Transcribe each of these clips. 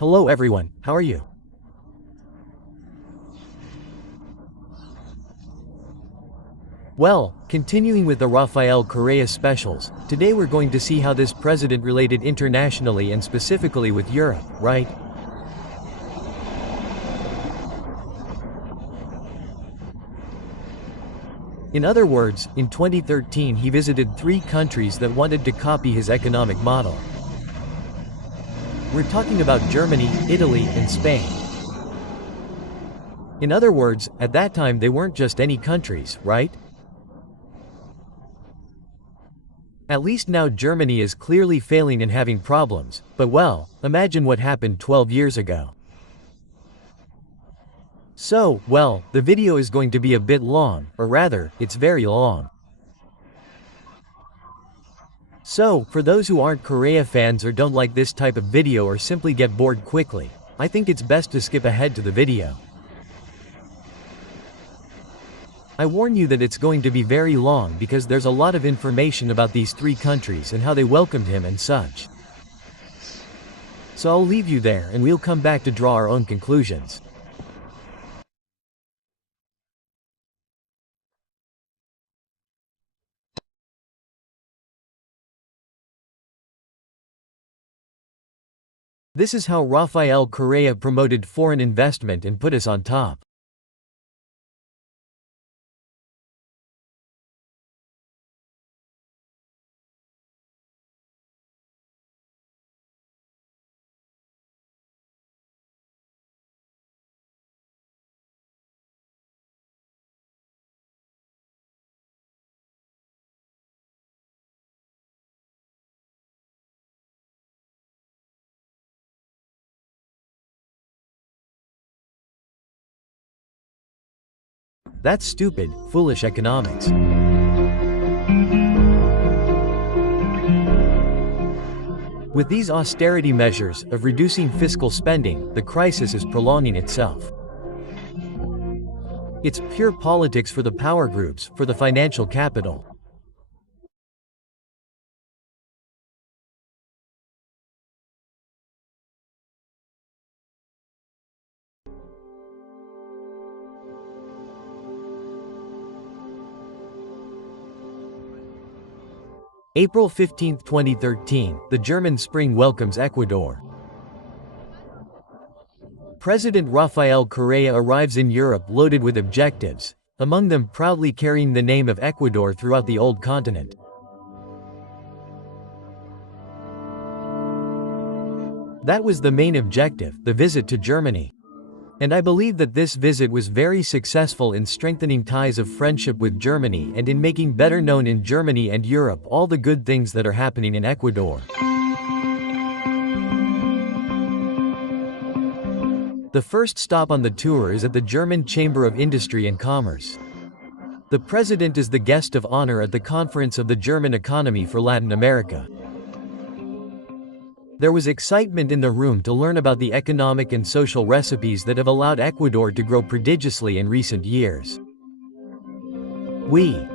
Hello everyone, how are you? Well, continuing with the Rafael Correa specials, today we're going to see how this president related internationally and specifically with Europe, right? In other words, in 2013 he visited 3 countries that wanted to copy his economic model. We're talking about Germany, Italy, and Spain. In other words, at that time they weren't just any countries, right? At least now Germany is clearly failing and having problems, but well, imagine what happened 12 years ago. So, well, the video is going to be a bit long, or rather, it's very long. So, for those who aren't Correa fans or don't like this type of video or simply get bored quickly, I think it's best to skip ahead to the video. I warn you that it's going to be very long because there's a lot of information about these 3 countries and how they welcomed him and such. So I'll leave you there and we'll come back to draw our own conclusions. This is how Rafael Correa promoted foreign investment and put us on top. That's stupid, foolish economics. With these austerity measures of reducing fiscal spending, the crisis is prolonging itself. It's pure politics for the power groups, for the financial capital. April 15, 2013, the German Spring welcomes Ecuador. President Rafael Correa arrives in Europe loaded with objectives, among them proudly carrying the name of Ecuador throughout the old continent. That was the main objective, the visit to Germany. And I believe that this visit was very successful in strengthening ties of friendship with Germany and in making better known in Germany and Europe all the good things that are happening in Ecuador. The first stop on the tour is at the German Chamber of Industry and Commerce. The president is the guest of honor at the Conference of the German Economy for Latin America. There was excitement in the room to learn about the economic and social recipes that have allowed Ecuador to grow prodigiously in recent years. We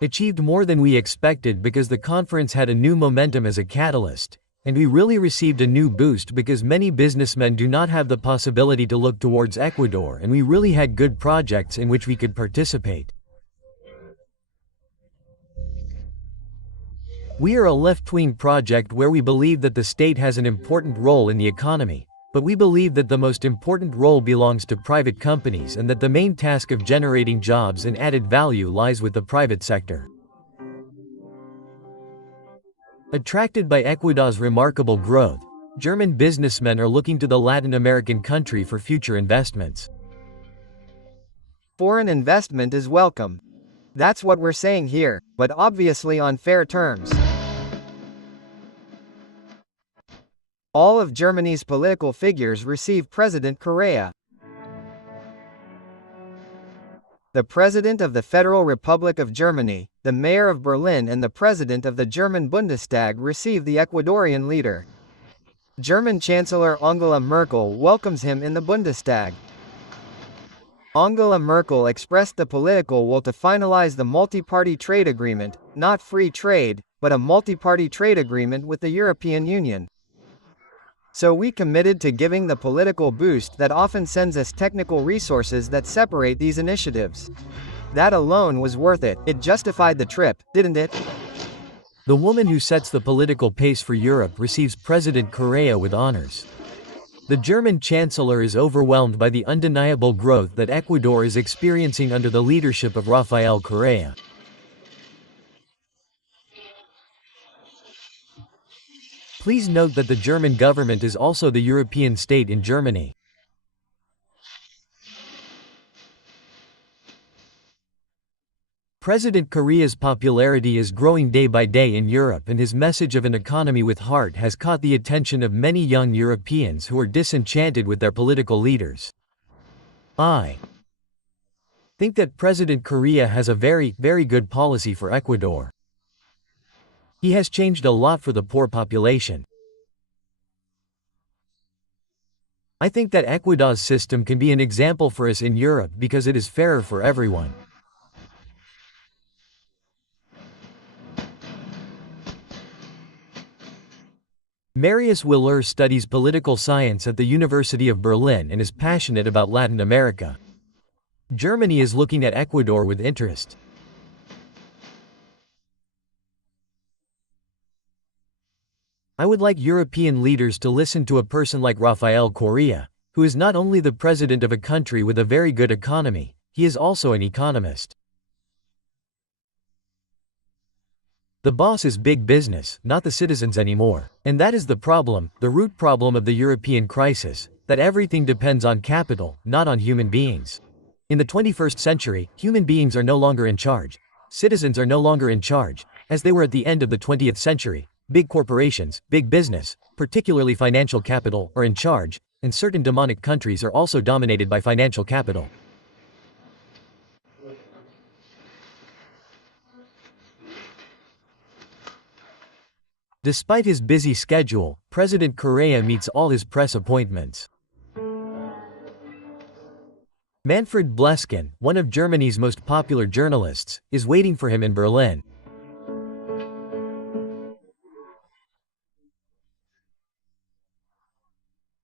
achieved more than we expected because the conference had a new momentum as a catalyst, and we really received a new boost because many businessmen do not have the possibility to look towards Ecuador, and we really had good projects in which we could participate. We are a left-wing project where we believe that the state has an important role in the economy, but we believe that the most important role belongs to private companies and that the main task of generating jobs and added value lies with the private sector. Attracted by Ecuador's remarkable growth, German businessmen are looking to the Latin American country for future investments. Foreign investment is welcome. That's what we're saying here, but obviously on fair terms. All of Germany's political figures receive President Correa. The President of the Federal Republic of Germany, the Mayor of Berlin and the President of the German Bundestag receive the Ecuadorian leader. German Chancellor Angela Merkel welcomes him in the Bundestag. Angela Merkel expressed the political will to finalize the multi-party trade agreement, not free trade, but a multi-party trade agreement with the European Union. So we committed to giving the political boost that often sends us technical resources that separate these initiatives. That alone was worth it. It justified the trip, didn't it? The woman who sets the political pace for Europe receives President Correa with honors. The German Chancellor is overwhelmed by the undeniable growth that Ecuador is experiencing under the leadership of Rafael Correa. Please note that the German government is also the European state in Germany. President Correa's popularity is growing day by day in Europe, and his message of an economy with heart has caught the attention of many young Europeans who are disenchanted with their political leaders. I think that President Correa has a very, very good policy for Ecuador. He has changed a lot for the poor population. I think that Ecuador's system can be an example for us in Europe because it is fairer for everyone. Marius Willer studies political science at the University of Berlin and is passionate about Latin America. Germany is looking at Ecuador with interest. I would like European leaders to listen to a person like Rafael Correa, who is not only the president of a country with a very good economy, he is also an economist. The boss is big business, not the citizens anymore. And that is the problem, the root problem of the European crisis, that everything depends on capital, not on human beings. In the 21st century, human beings are no longer in charge. Citizens are no longer in charge, as they were at the end of the 20th century. Big corporations, big business, particularly financial capital, are in charge, and certain demonic countries are also dominated by financial capital. Despite his busy schedule, President Correa meets all his press appointments. Manfred Bleskin, one of Germany's most popular journalists, is waiting for him in Berlin.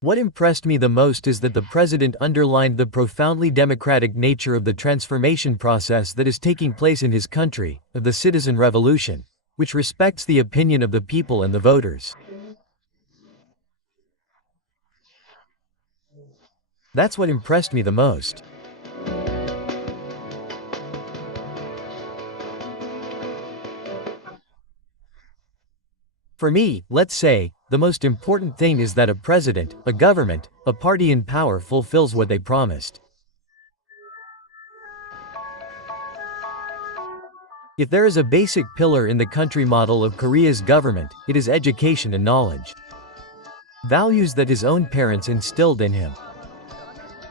What impressed me the most is that the president underlined the profoundly democratic nature of the transformation process that is taking place in his country, of the citizen revolution, which respects the opinion of the people and the voters. That's what impressed me the most. For me, let's say, the most important thing is that a president, a government, a party in power fulfills what they promised. If there is a basic pillar in the country model of Korea's government, it is education and knowledge. Values that his own parents instilled in him.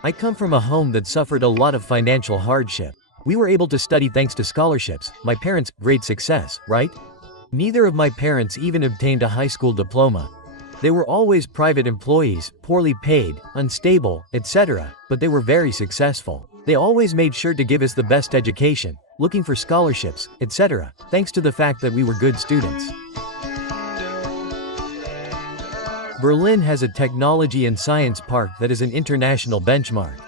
I come from a home that suffered a lot of financial hardship. We were able to study thanks to scholarships, my parents' great success, right? Neither of my parents even obtained a high school diploma. They were always private employees, poorly paid, unstable, etc., but they were very successful. They always made sure to give us the best education, looking for scholarships, etc., thanks to the fact that we were good students. Berlin has a technology and science park that is an international benchmark.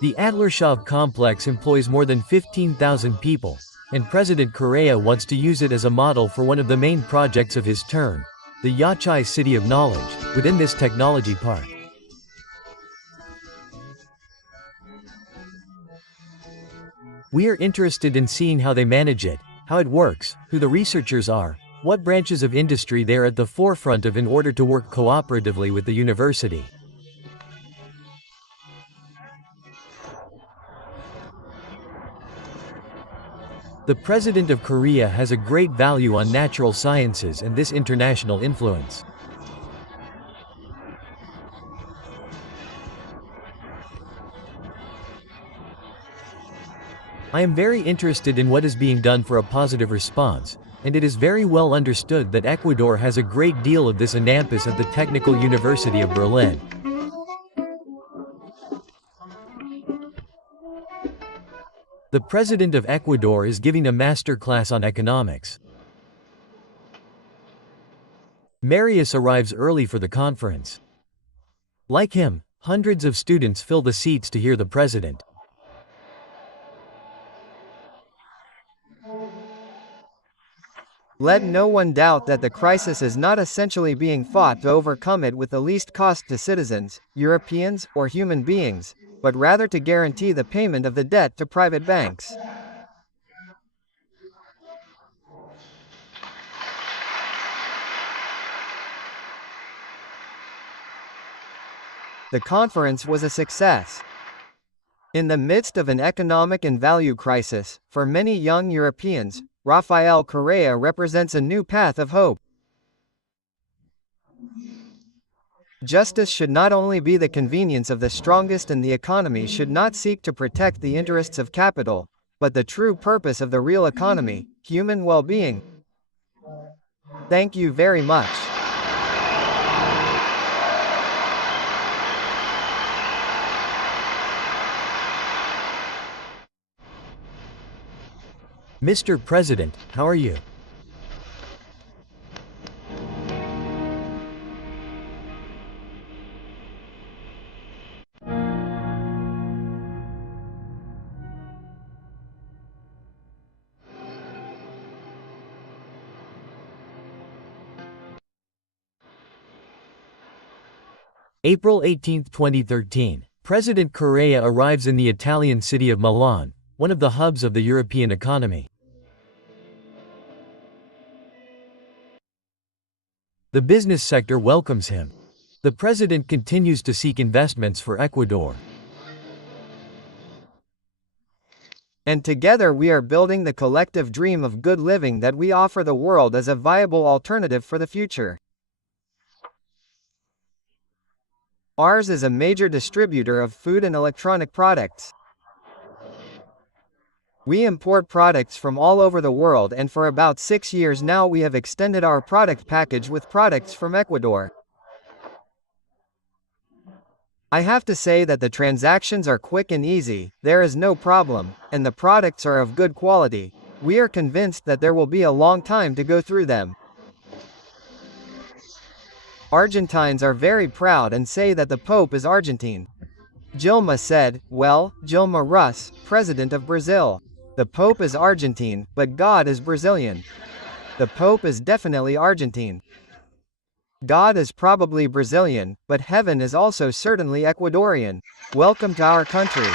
The Adlershof complex employs more than 15,000 people, and President Correa wants to use it as a model for one of the main projects of his term, the Yachai City of Knowledge, within this technology park. We are interested in seeing how they manage it, how it works, who the researchers are, what branches of industry they are at the forefront of in order to work cooperatively with the university. The President of Korea has a great value on natural sciences and this international influence. I am very interested in what is being done for a positive response, and it is very well understood that Ecuador has a great deal of this on campus at the Technical University of Berlin. The President of Ecuador is giving a master class on economics. Marius arrives early for the conference. Like him, hundreds of students fill the seats to hear the president. Let no one doubt that the crisis is not essentially being fought to overcome it with the least cost to citizens, Europeans, or human beings, but rather to guarantee the payment of the debt to private banks. The conference was a success. In the midst of an economic and value crisis, for many young Europeans, Rafael Correa represents a new path of hope. Justice should not only be the convenience of the strongest, and the economy should not seek to protect the interests of capital, but the true purpose of the real economy, human well-being. Thank you very much. Mr. President, how are you? April 18, 2013, President Correa arrives in the Italian city of Milan, one of the hubs of the European economy. The business sector welcomes him. The president continues to seek investments for Ecuador. And together we are building the collective dream of good living that we offer the world as a viable alternative for the future. Ours is a major distributor of food and electronic products. We import products from all over the world, and for about 6 years now we have extended our product package with products from Ecuador. I have to say that the transactions are quick and easy, there is no problem, and the products are of good quality. We are convinced that there will be a long time to go through them. Argentines are very proud and say that the Pope is Argentine. Dilma said, well, Dilma Rousseff, President of Brazil. The Pope is Argentine, but God is Brazilian. The Pope is definitely Argentine. God is probably Brazilian, but heaven is also certainly Ecuadorian. Welcome to our country.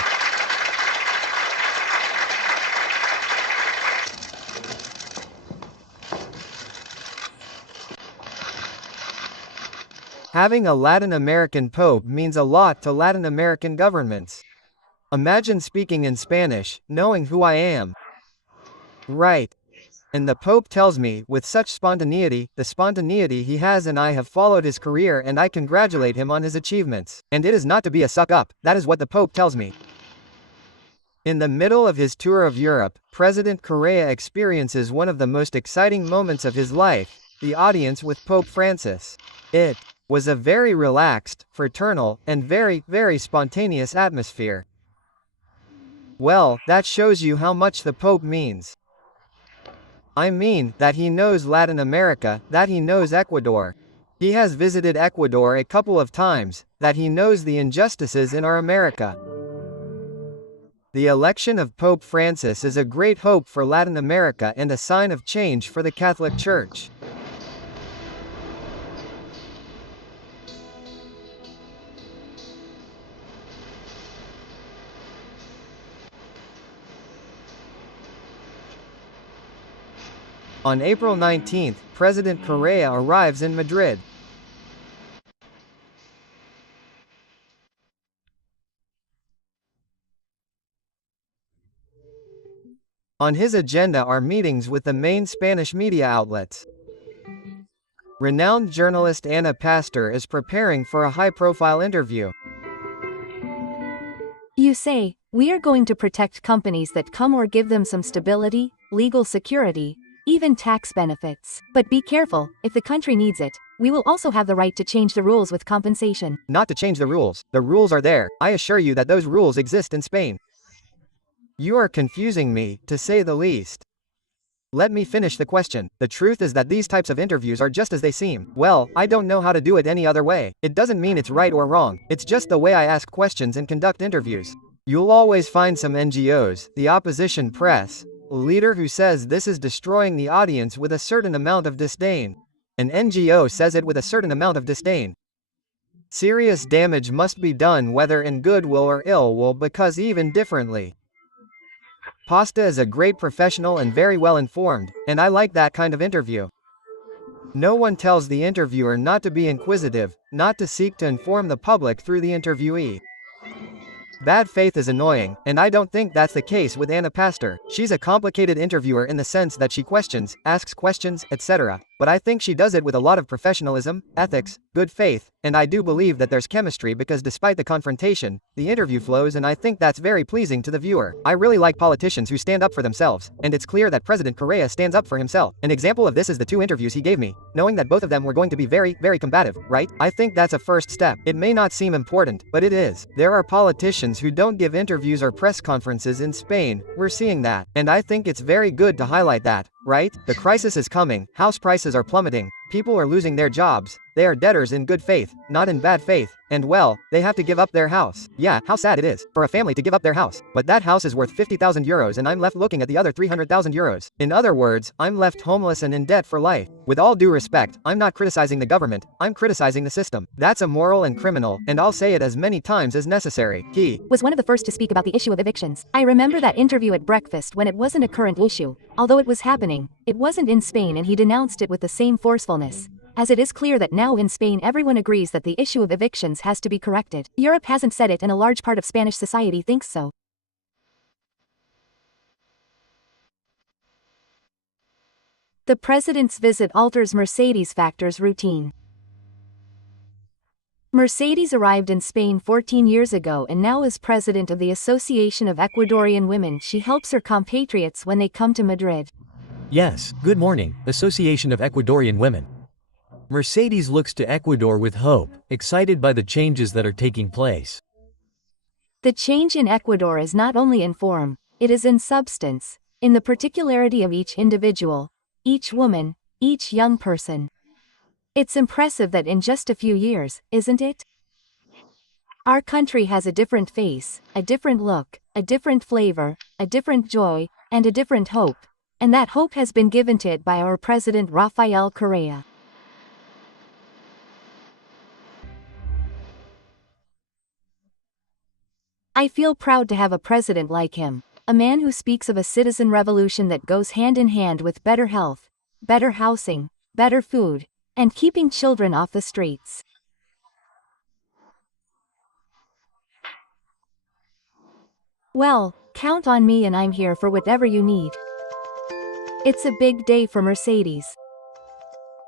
Having a Latin American Pope means a lot to Latin American governments. Imagine speaking in Spanish, knowing who I am. Right. And the Pope tells me, with such spontaneity, the spontaneity he has, and I have followed his career and I congratulate him on his achievements. And it is not to be a suck-up, that is what the Pope tells me. In the middle of his tour of Europe, President Correa experiences one of the most exciting moments of his life, the audience with Pope Francis. It was a very relaxed, fraternal, and very, very spontaneous atmosphere. Well, that shows you how much the Pope means. I mean, that he knows Latin America, that he knows Ecuador. He has visited Ecuador a couple of times, that he knows the injustices in our America. The election of Pope Francis is a great hope for Latin America and a sign of change for the Catholic Church. On April 19, President Correa arrives in Madrid. On his agenda are meetings with the main Spanish media outlets. Renowned journalist Ana Pastor is preparing for a high-profile interview. You say, we are going to protect companies that come or give them some stability, legal security, even tax benefits. But be careful, if the country needs it, we will also have the right to change the rules with compensation. Not to change the rules are there. I assure you that those rules exist in Spain. You are confusing me, to say the least. Let me finish the question. The truth is that these types of interviews are just as they seem. Well, I don't know how to do it any other way. It doesn't mean it's right or wrong. It's just the way I ask questions and conduct interviews. You'll always find some NGOs, the opposition press, leader who says this is destroying the audience with a certain amount of disdain. An NGO says it with a certain amount of disdain. Serious damage must be done whether in goodwill or ill will because even differently. Pasta is a great professional and very well informed, and I like that kind of interview. No one tells the interviewer not to be inquisitive, not to seek to inform the public through the interviewee. Bad faith is annoying, and I don't think that's the case with Anna Pastor. She's a complicated interviewer in the sense that she questions, asks questions, etc. But I think she does it with a lot of professionalism, ethics, good faith, and I do believe that there's chemistry because despite the confrontation, the interview flows and I think that's very pleasing to the viewer. I really like politicians who stand up for themselves, and it's clear that President Correa stands up for himself. An example of this is the 2 interviews he gave me, knowing that both of them were going to be very, very combative, right? I think that's a first step. It may not seem important, but it is. There are politicians who don't give interviews or press conferences in Spain. We're seeing that, and I think it's very good to highlight that. Right? The crisis is coming, house prices are plummeting, people are losing their jobs, they are debtors in good faith, not in bad faith, and well, they have to give up their house. Yeah, how sad it is, for a family to give up their house. But that house is worth 50,000 euros and I'm left looking at the other 300,000 euros. In other words, I'm left homeless and in debt for life. With all due respect, I'm not criticizing the government, I'm criticizing the system. That's immoral and criminal, and I'll say it as many times as necessary. He was one of the first to speak about the issue of evictions. I remember that interview at breakfast when it wasn't a current issue, although it was happening. It wasn't in Spain and he denounced it with the same forcefulness. As it is clear that now in Spain everyone agrees that the issue of evictions has to be corrected. Europe hasn't said it and a large part of Spanish society thinks so. The president's visit alters Mercedes Factor's routine. Mercedes arrived in Spain 14 years ago and now is president of the Association of Ecuadorian Women. She helps her compatriots when they come to Madrid. Yes, good morning, Association of Ecuadorian Women. Mercedes looks to Ecuador with hope, excited by the changes that are taking place. The change in Ecuador is not only in form, it is in substance, in the particularity of each individual, each woman, each young person. It's impressive that in just a few years, isn't it? Our country has a different face, a different look, a different flavor, a different joy, and a different hope, and that hope has been given to it by our President Rafael Correa. I feel proud to have a president like him, a man who speaks of a citizen revolution that goes hand in hand with better health, better housing, better food, and keeping children off the streets. Well, count on me and I'm here for whatever you need. It's a big day for Mercedes.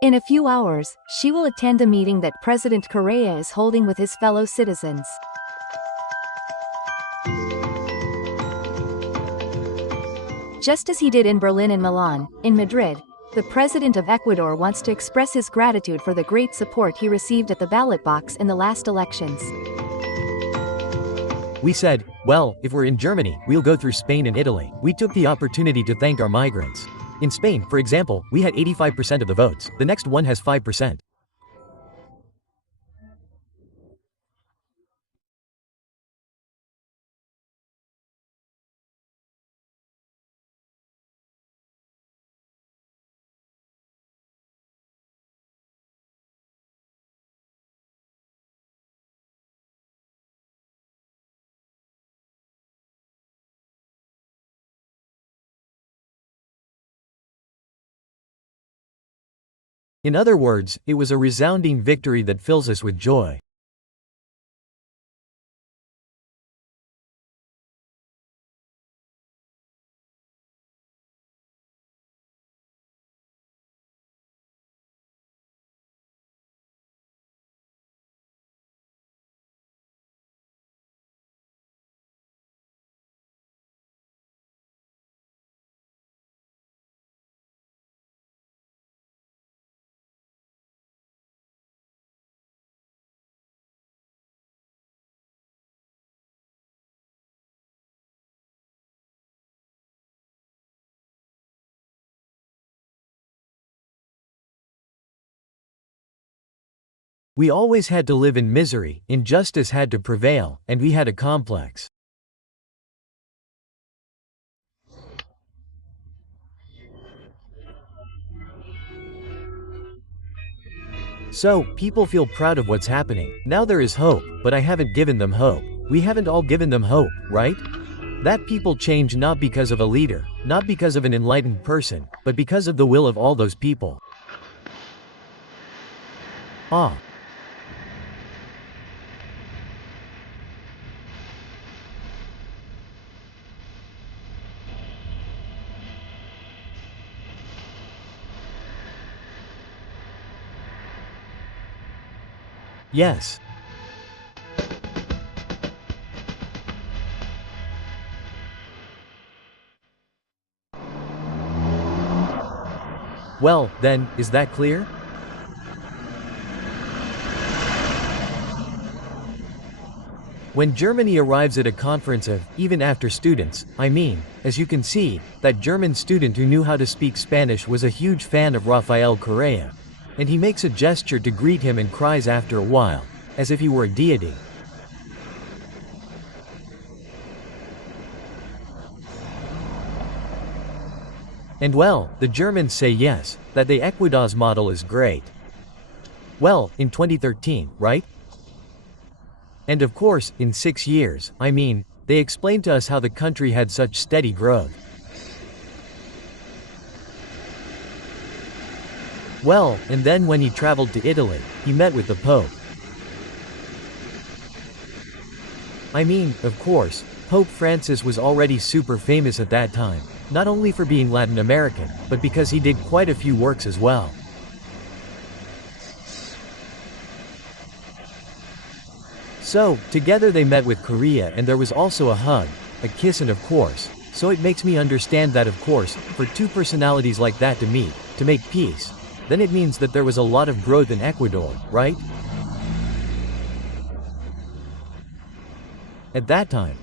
In a few hours, she will attend a meeting that President Correa is holding with his fellow citizens. Just as he did in Berlin and Milan, in Madrid, the president of Ecuador wants to express his gratitude for the great support he received at the ballot box in the last elections. We said, well, if we're in Germany, we'll go through Spain and Italy. We took the opportunity to thank our migrants. In Spain, for example, we had 85% of the votes, the next one has 5%. In other words, it was a resounding victory that fills us with joy. We always had to live in misery, injustice had to prevail, and we had a complex. So, people feel proud of what's happening. Now there is hope, but I haven't given them hope. We haven't all given them hope, right? That people change not because of a leader, not because of an enlightened person, but because of the will of all those people. Ah. Yes. Well, then, is that clear? When Germany arrives at a conference of, even after students, I mean, as you can see, that German student who knew how to speak Spanish was a huge fan of Rafael Correa. And he makes a gesture to greet him and cries after a while, as if he were a deity. And well, the Germans say yes, that the Ecuador's model is great. Well, in 2013, right? And of course, in 6 years, I mean, they explained to us how the country had such steady growth. Well, and then when he traveled to Italy, he met with the Pope. I mean, of course, Pope Francis was already super famous at that time, not only for being Latin American, but because he did quite a few works as well. So, together they met with Correa and there was also a hug, a kiss and of course, so it makes me understand that of course, for two personalities like that to meet, to make peace, then it means that there was a lot of growth in Ecuador, right? At that time.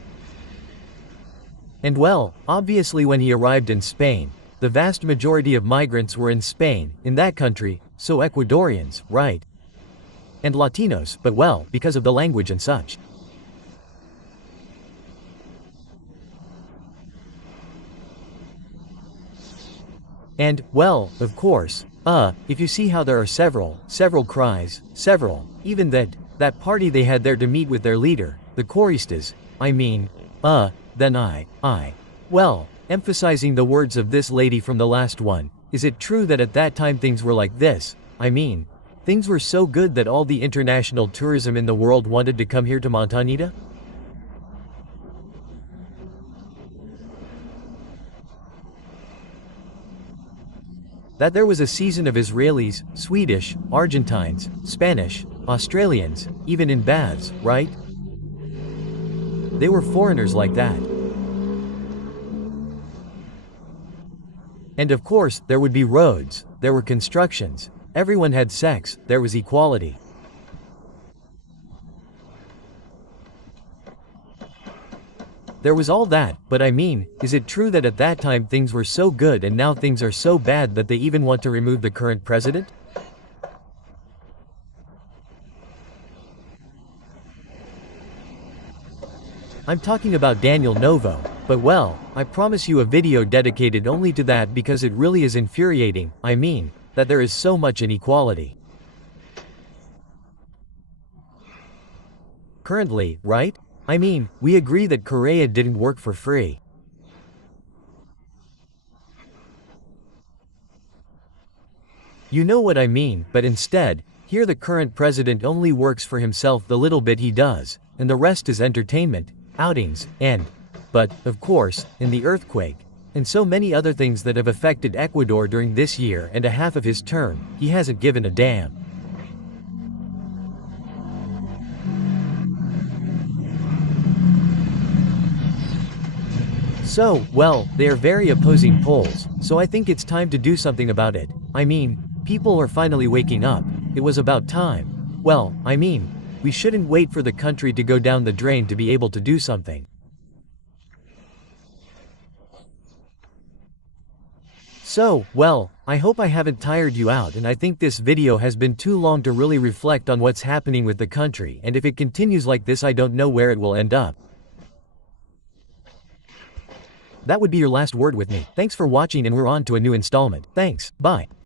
And well, obviously when he arrived in Spain, the vast majority of migrants were in Spain, in that country, so Ecuadorians, right? And Latinos, but well, because of the language and such. And, well, of course, if you see how there are several cries, even that party they had there to meet with their leader, the choristas, I mean, then well, emphasizing the words of this lady from the last one, is it true that at that time things were like this? I mean, things were so good that all the international tourism in the world wanted to come here to Montañita? That there was a season of Israelis, Swedish, Argentines, Spanish, Australians, even in baths, right? They were foreigners like that. And of course, there would be roads, there were constructions, everyone had sex, there was equality. There was all that, but I mean, is it true that at that time things were so good and now things are so bad that they even want to remove the current president? I'm talking about Daniel Novo, but well, I promise you a video dedicated only to that because it really is infuriating, I mean, that there is so much inequality. Currently, right? I mean, we agree that Correa didn't work for free. You know what I mean, but instead, here the current president only works for himself the little bit he does, and the rest is entertainment, outings, but, of course, in the earthquake, and so many other things that have affected Ecuador during this year and a half of his term, he hasn't given a damn. So, well, they are very opposing poles, so I think it's time to do something about it. I mean, people are finally waking up. It was about time. Well, I mean, we shouldn't wait for the country to go down the drain to be able to do something. So, well, I hope I haven't tired you out, and I think this video has been too long to really reflect on what's happening with the country, and if it continues like this I don't know where it will end up. That would be your last word with me. Thanks for watching and we're on to a new installment. Thanks, bye.